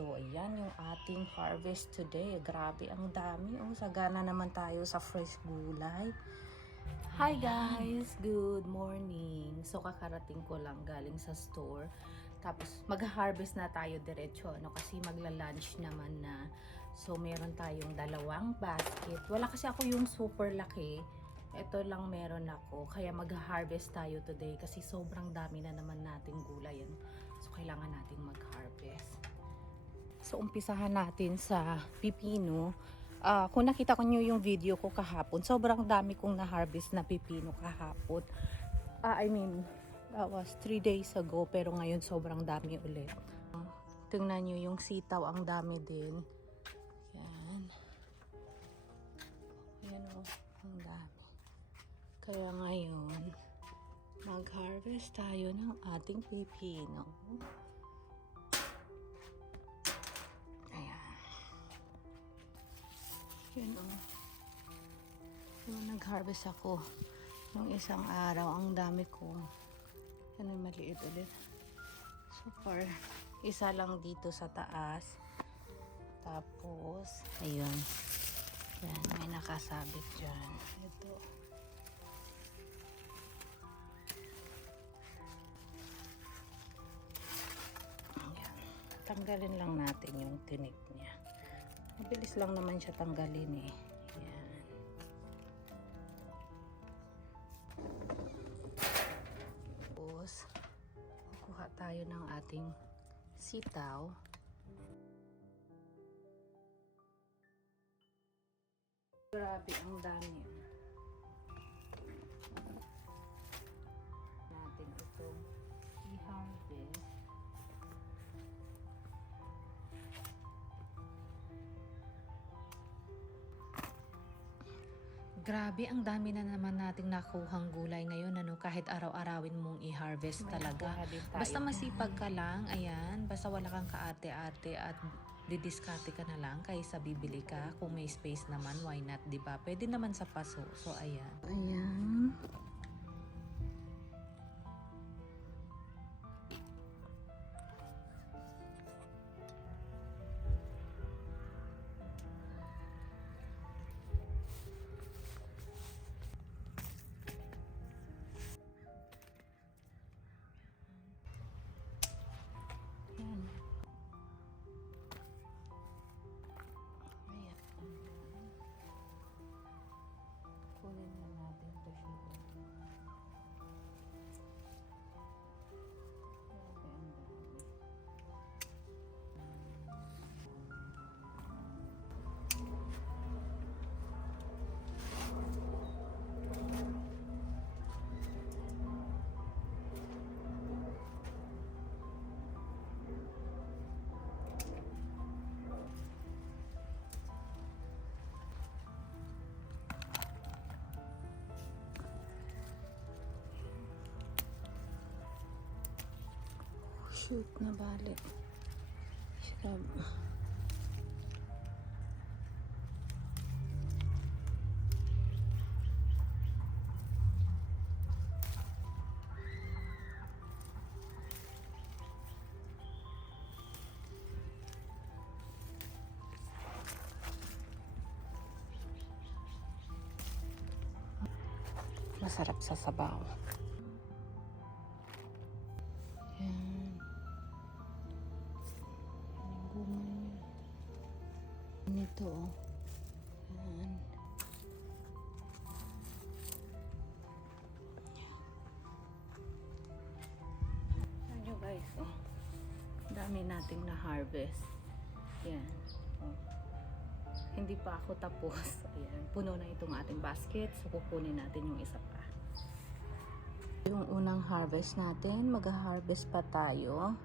So, ayan yung ating harvest today. Grabe, ang dami. Oh, sagana naman tayo sa fresh gulay. Hi guys! Good morning! So, kakarating ko lang galing sa store. Tapos, mag-harvest na tayo diretso, ano, kasi magla-lunch naman na. So, meron tayong 2 basket. Wala kasi ako yung super laki. Ito lang meron ako. Kaya mag-harvest tayo today kasi sobrang dami na naman nating gulay. Ano? So, kailangan nating mag-harvest. So, umpisahan natin sa pipino. Kung nakita ko nyo yung video ko kahapon, sobrang dami kong na-harvest na pipino kahapon. That was 3 days ago, pero ngayon sobrang dami ulit. Tingnan nyo yung sitaw, ang dami din. Yan. Yan o, ang dami. Kaya ngayon, mag-harvest tayo ng ating pipino. Ayan. Yan o. Yung nag-harvest ako nung isang araw, ang dami ko. Yan ay maliit ulit. Super. Isa lang dito sa taas. Tapos, ayun. Yan, may nakasabit dyan. Ito. Ayan. Tanggalin lang natin yung tinik niya. Mabilis lang naman siya tanggalin eh. Ayan. Tapos, kuha tayo ng ating sitaw. Grabe, ang dami. Natin itong i-harvest. Grabe, ang dami na naman nating nakuhang gulay ngayon, ano, kahit araw-arawin mong i-harvest talaga. Basta masipag ka lang, ayan, basta wala kang kaarte-arte at didiskarte ka na lang kaysa bibili ka. Kung may space naman, why not, diba? Pwede naman sa paso. So, ayan. Ayan. Ayan. Ayan. Kunin na natin ito siya. Grabe, ang dami. Shoot, nabali. Scrub. Masarap sa sabaw. Yan. Yung gumay niya. Nito, oh. Yan. Yan nyo guys, oh. Dami nating na-harvest. Yan. Oh. Hindi pa ako tapos. Ayan. Puno na itong ating basket. So, kukunin natin yung isa pa. Yung unang harvest natin, mag-harvest pa tayo.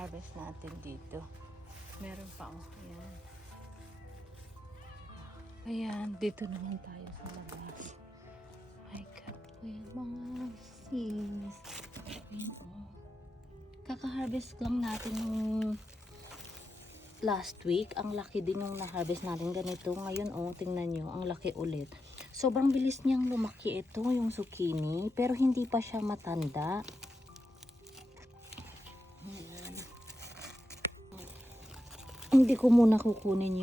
harvest natin dito. Meron pa oh. Ayan. Ayan, dito naman tayo sa labas. My God, ayan mga sis. Ayan oh. Kaka-harvest lang natin yung last week. Ang laki din yung na-harvest natin ganito. Ngayon oh, tingnan nyo, ang laki ulit. Sobrang bilis niyang lumaki ito, yung zucchini. Pero hindi pa siya matanda. Ayan. Hindi ko muna kukunin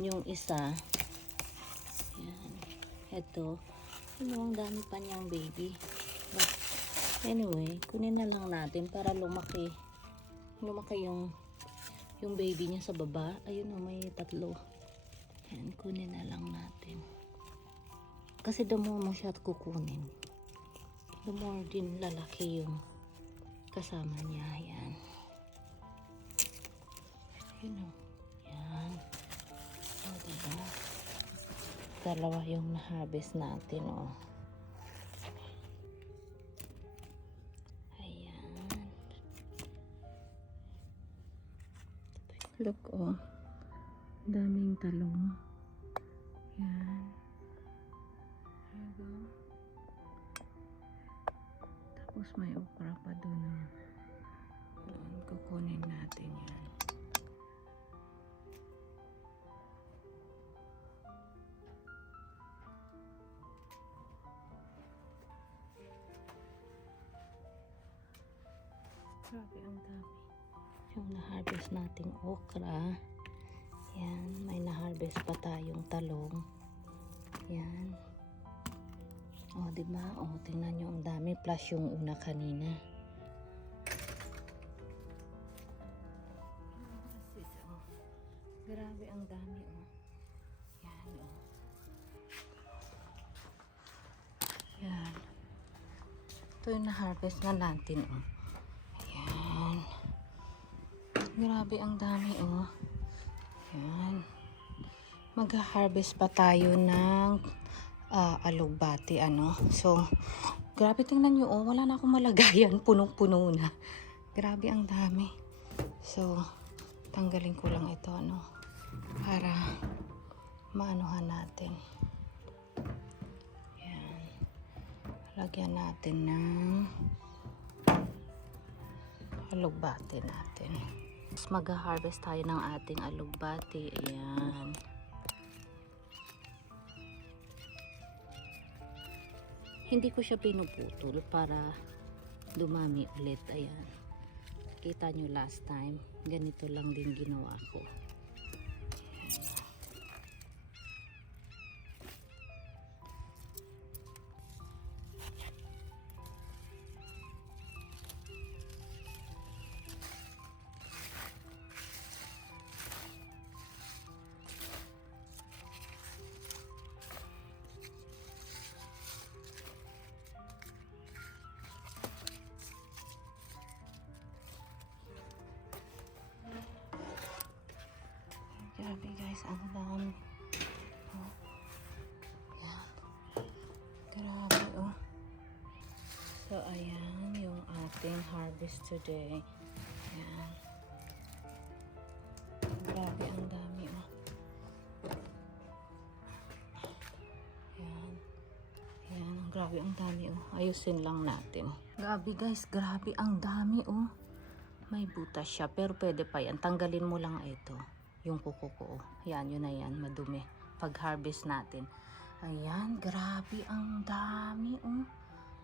yung isa. Ayan. Ito. Ano, ang dami pa niyang baby. But anyway, kunin na lang natin para lumaki. Lumaki yung baby niya sa baba. Ayun oh, may tatlo. Ayan, kunin na lang natin. Kasi the more mo siya kukunin, the more din lalaki yung kasama niya. Ayan. Ayun o. Ayan. O, diba? Dalawa yung na-harvest natin o. Ayan. Look o. Daming talong. Ayan. Ayan. Tapos may okra pa doon. Ayan, kukunin natin yan. Grabe ang dami. Yung na-harvest nating okra. Yan, may na-harvest pa tayong talong. Yan. O, diba? O, tingnan nyo ang dami. Plus yung una kanina. Grabe ang dami, o. Yan, o. Yan. Ito yung na-harvest na natin, o. Ayan. Grabe ang dami, o. Ayan. Mag-harvest pa tayo ng alugbati, ano. So, grabe, tingnan nyo, oh, wala na akong malagayan. Punong-puno na. Grabe ang dami. So, tanggalin ko lang ito, ano, para maanuhan natin. Ayan. Lagyan natin ng alugbati natin. Mag-harvest tayo ng ating alugbati. Ayan. Hindi ko siya pinuputol para dumami ulit. Ayan. Kita nyo last time, ganito lang din ginawa ko. Grabe guys, ang dami. Oh. Yan. Grabe oh. So ayan yung ating harvest today. Ayan. Grabe ang dami oh. Ayan. Ayan, grabe ang dami oh. Ayusin lang natin. Grabe guys, grabe ang dami oh. May butas siya pero pwede pa yan. Tanggalin mo lang ito. Yung kuko ko. Ayan, yun na yan. Madumi. Pag-harvest natin. Ayan, grabe ang dami. Oh.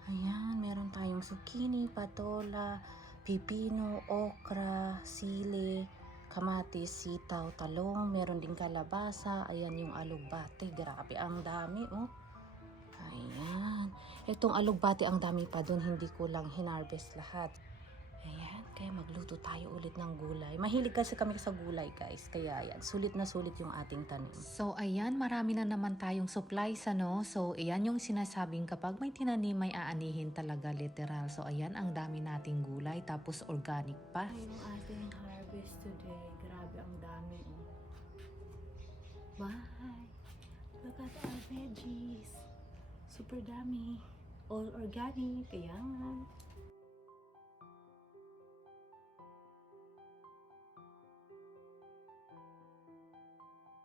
Ayan, meron tayong zucchini, patola, pipino, okra, sili, kamatis, sitaw, talong. Meron din kalabasa. Ayan yung alugbati. Grabe ang dami. Oh. Ayan. Itong alugbati ang dami pa dun. Hindi ko lang hinarvest lahat. Ayan, kaya magluto tayo ulit ng gulay. Mahilig kasi kami sa gulay guys, kaya yan, sulit na sulit yung ating tanim. So ayan, marami na naman tayong supplies ano. So ayan yung sinasabing kapag may tinanim may aanihin talaga literal. So ayan, ang dami nating gulay, tapos organic pa. Ay, yung ating harvest today, grabe ang dami oh. Bye! Look at our veggies. Super dami. All organic, ayan.